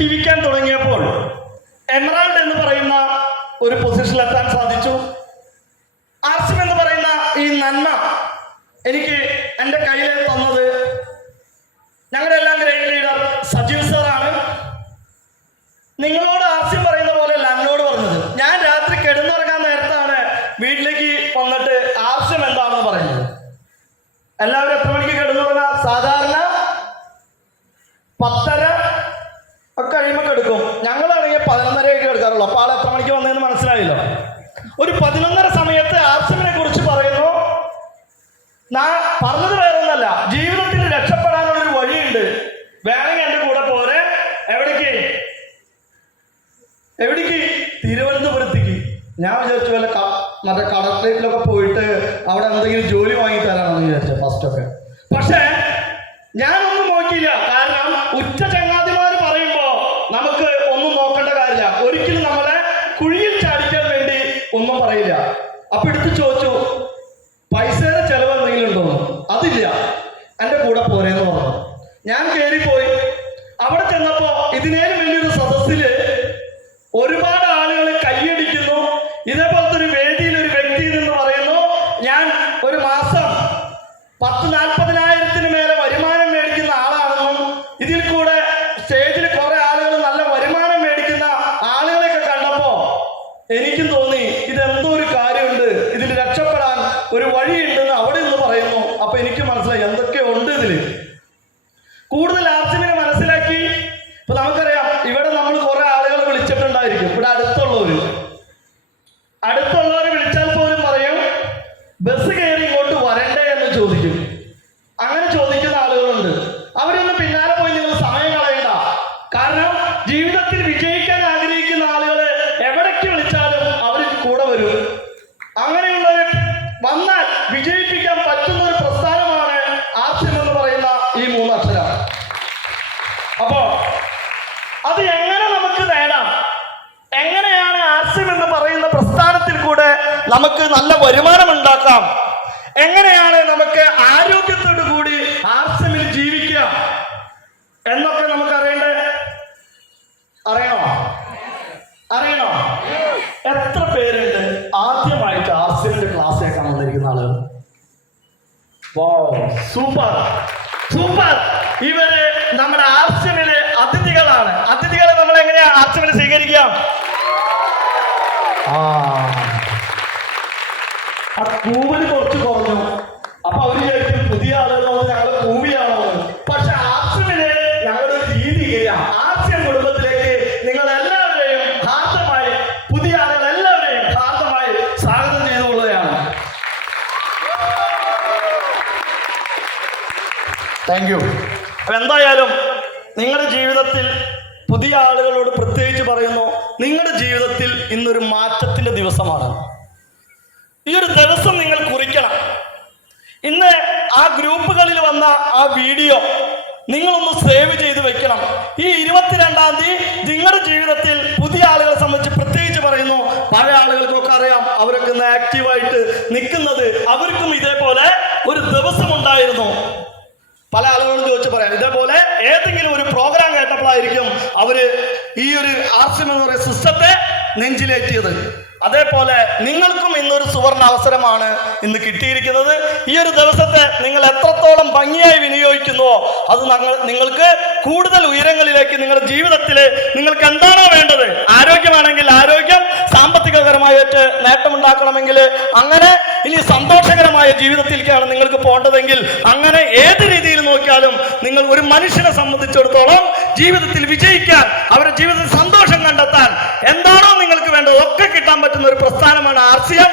ജീവിക്കാൻ തുടങ്ങിയപ്പോൾ എമറാൾഡ് എന്ന് പറയുന്ന ഒരു പൊസിഷനിൽ എത്താൻ സാധിച്ചു. ആർസിം എന്ന് പറയുന്ന ഈ നന്മ എനിക്ക് എൻ്റെ കയ്യിൽ തന്നത് ഞങ്ങളുടെ എല്ലാം ഗ്രേറ്റ് ലീഡർ സജീവ് സാറാണ്. നിങ്ങളോട് ആർസിം പറയുന്ന പോലെയല്ല എന്നോട് പറഞ്ഞത്. ഞാൻ രാത്രി കിടന്നുറങ്ങാൻ നേരത്താണ് വീട്ടിലേക്ക് വന്നിട്ട് ആർസിം എന്താണെന്ന് പറയുന്നത്. എല്ലാവരും എത്ര മണിക്ക് കിടന്നുറങ്ങാം? സാധാരണ 10:30 ഒക്കെ കഴിയുമ്പോൾ എടുക്കും. ഞങ്ങളാണെങ്കിൽ 11:30 എടുക്കാറുള്ളൂ. അപ്പോൾ ആൾ എത്ര മണിക്ക് വന്നതെന്ന് മനസ്സിലായില്ലോ. ഒരു 11:30 സമയത്ത് ആർസിമിനെ കുറിച്ച് പറയുന്നു. പറഞ്ഞത് വേറൊന്നല്ല, ജീവിതത്തിൽ രക്ഷപ്പെടാനുള്ളൊരു വഴിയുണ്ട്, വേണമെങ്കിൽ എൻ്റെ കൂടെ പോരെ. എവിടേക്ക്? തിരുവനന്തപുരത്തേക്ക്. ഞാൻ വിചാരിച്ചു വല്ല മറ്റേ കളക്ടറേറ്റിലൊക്കെ പോയിട്ട് അവിടെ എന്തെങ്കിലും ജോലി വാങ്ങി തരാമെന്ന് വിചാരിച്ചു ഫസ്റ്റൊക്കെ. പക്ഷേ ഞാനൊന്നും നോക്കിയില്ല. കാരണം ഉറ്റ ചങ്ങാതിമാർ പറയുമ്പോൾ നമുക്ക് ഒന്നും നോക്കേണ്ട കാര്യമില്ല. ഒരിക്കലും നമ്മളെ കുഴിയിൽ ചാടിക്കാൻ വേണ്ടി ഒന്നും പറയില്ല. അപ്പൊ എടുത്ത് ചോദിച്ചു, പൈസയുടെ ചെലവ് എന്തെങ്കിലും ഉണ്ടോ? അതില്ല, എൻ്റെ കൂടെ പോരേന്ന് പറഞ്ഞു. ഞാൻ കയറിപ്പോയി. അവിടെ ചെന്നപ്പോ ഇതിനേലും വലിയൊരു സദസ്സില് ഒരുപാട് ആളുകൾ കൈയടിക്കുന്നു. ഇതേപോലത്തെ ഒരു വേദിയിൽ ഒരു വ്യക്തി എന്ന് പറയുന്നു, ഞാൻ ഒരു മാസം 10,000-40,000 മേലെ വരുമാനം മേടിക്കുന്ന ആളാണെന്നും ഇതിൽ കൂടെ സ്റ്റേജിൽ കുറെ ആളുകൾ നല്ല വരുമാനം മേടിക്കുന്ന ആളുകളെയൊക്കെ കണ്ടപ്പോ എനിക്കും തോന്നി ഇതെന്തോ ഒരു കാര്യമുണ്ട്, ഇതിൽ രക്ഷപ്പെടാൻ ഒരു വഴിയുണ്ടെന്ന് അവിടെ നിന്ന് പറയുന്നു. അപ്പൊ എനിക്ക് മനസ്സിലായി എന്തൊക്കെയോ ഉണ്ട് ഇതില്. കൂടുതൽ ആർസിമിനെ മനസ്സിലാക്കി. ഇപ്പൊ നമുക്കറിയാം, ഇവിടെ നമ്മൾ കുറെ ആളുകളെ വിളിച്ചിട്ടുണ്ടായിരിക്കും. ഇവിടെ അടുത്തുള്ളവരെ വിളിച്ചാൽ പോലും പറയും ബസ് കയറി ഇങ്ങോട്ട് വരണ്ടേ എന്ന് ചോദിക്കും. അങ്ങനെ ചോദിക്കുന്ന ആളുകളുണ്ട്. അവരൊന്നും പിന്നാലെ പോയി നിങ്ങൾ സമയം കളയണ്ട. കാരണം ജീവിതത്തിൽ വിജയിക്കാൻ ആഗ്രഹിക്കുന്ന ആളുകള് എവിടേക്ക് വിളിച്ചാലും അവർ കൂടെ വരും. അങ്ങനെയുള്ളവർ വന്നാൽ വിജയിപ്പിക്കാൻ പറ്റുന്ന ഒരു പ്രസ്ഥാനമാണ് ആർസിം എന്ന് പറയുന്ന ഈ 3 അക്ഷരം. അപ്പോ അത് എങ്ങനെ നമുക്ക് നേടാം? എങ്ങനെയാണ് ആർസിം എന്ന് പറയുന്ന പ്രസ്ഥാനത്തിൽ കൂടെ നമുക്ക് നല്ല വരുമാനം ഉണ്ടാക്കാം? എങ്ങനെയാണ് നമുക്ക് ആരോഗ്യത്തോടു കൂടി ആർസിമിൽ ജീവിക്കാം എന്നൊക്കെ നമുക്ക് അറിയണോ? എത്ര പേരുണ്ട് ആദ്യമായിട്ട് ആർസിമിന്റെ ക്ലാസ് കേൾക്കാൻ വന്നിരിക്കുന്ന ആളുകൾ? സൂപ്പർ. ഇവര് നമ്മുടെ ആർസിമിലെ അതിഥികളാണ്. അതിഥികളെ നമ്മൾ എങ്ങനെയാ ആർസിമിൽ സ്വീകരിക്കാം? ആ കൂവിന് കുറച്ച് കുറഞ്ഞു. അപ്പൊ അവര് വിചാരിക്കും പുതിയ ആളുകളോ ഞങ്ങൾ കൂവിയാണോ. പക്ഷെ ആർസിമിന് ഞങ്ങളുടെ ഒരു രീതി ചെയ്യാം. ആർസിം കുടുംബത്തിലേക്ക് നിങ്ങൾ എല്ലാവരെയും ഹാർദമായി, പുതിയ ആളുകൾ എല്ലാവരെയും ഹാർദമായി സ്വാഗതം ചെയ്തുകൊള്ളുകയാണ്. Thank you. എന്തായാലും നിങ്ങളുടെ ജീവിതത്തിൽ പുതിയ ആളുകളോട് പ്രത്യേകിച്ച് പറയുന്നു, നിങ്ങളുടെ ജീവിതത്തിൽ ഇന്നൊരു മാറ്റത്തിന്റെ ദിവസമാണ്. ഈ ഒരു ദിവസം നിങ്ങൾ കുറിക്കണം. ഇന്ന് ആ ഗ്രൂപ്പുകളിൽ വന്ന ആ വീഡിയോ നിങ്ങളൊന്ന് സേവ് ചെയ്ത് വെക്കണം. ഈ 22-ാം തീയതി നിങ്ങളുടെ ജീവിതത്തിൽ പുതിയ ആളുകളെ സംബന്ധിച്ച് പ്രത്യേകിച്ച് പറയുന്നു, പഴയ ആളുകൾക്കൊക്കെ അറിയാം, അവരൊക്കെ ഇന്ന് ആക്റ്റീവായിട്ട് നിൽക്കുന്നത്. അവർക്കും ഇതേപോലെ ഒരു ദിവസം ഉണ്ടായിരുന്നു. പല ആളുകളും ചോദിച്ചു പറയാം, ഇതേപോലെ ഏതെങ്കിലും ഒരു പ്രോഗ്രാം കേട്ടപ്പോഴായിരിക്കും അവര് ഈ ഒരു ആർസിം എന്ന് പറയുന്ന സിസ്റ്റത്തെ നെഞ്ചിലേറ്റിയത്. അതേപോലെ നിങ്ങൾക്കും ഇന്നൊരു സുവർണ അവസരമാണ് ഇന്ന് കിട്ടിയിരിക്കുന്നത്. ഈ ഒരു ദിവസത്തെ നിങ്ങൾ എത്രത്തോളം ഭംഗിയായി വിനിയോഗിക്കുന്നുവോ അത് നിങ്ങൾക്ക് കൂടുതൽ ഉയരങ്ങളിലേക്ക് നിങ്ങളുടെ ജീവിതത്തിൽ നിങ്ങൾക്ക് എന്താണോ വേണ്ടത്, ആരോഗ്യമാണെങ്കിൽ ആരോഗ്യം, സാമ്പത്തികപരമായിട്ട് നേട്ടമുണ്ടാക്കണമെങ്കിൽ അങ്ങനെ, ഇനി സന്തോഷകരമായ ജീവിതത്തിലേക്കാണ് നിങ്ങൾക്ക് പോകേണ്ടതെങ്കിൽ അങ്ങനെ, ഏത് രീതിയിൽ നോക്കിയാലും നിങ്ങൾ ഒരു മനുഷ്യനെ സംബന്ധിച്ചിടത്തോളം ജീവിതത്തിൽ വിജയിക്കാൻ, അവരുടെ ജീവിതത്തിൽ സന്തോഷം കണ്ടെത്താൻ എന്താണോ നിങ്ങൾക്ക് വേണ്ടത് ഒക്കെ കിട്ടാൻ പറ്റുന്ന ഒരു പ്രസ്ഥാനമാണ് ആർസിഎം.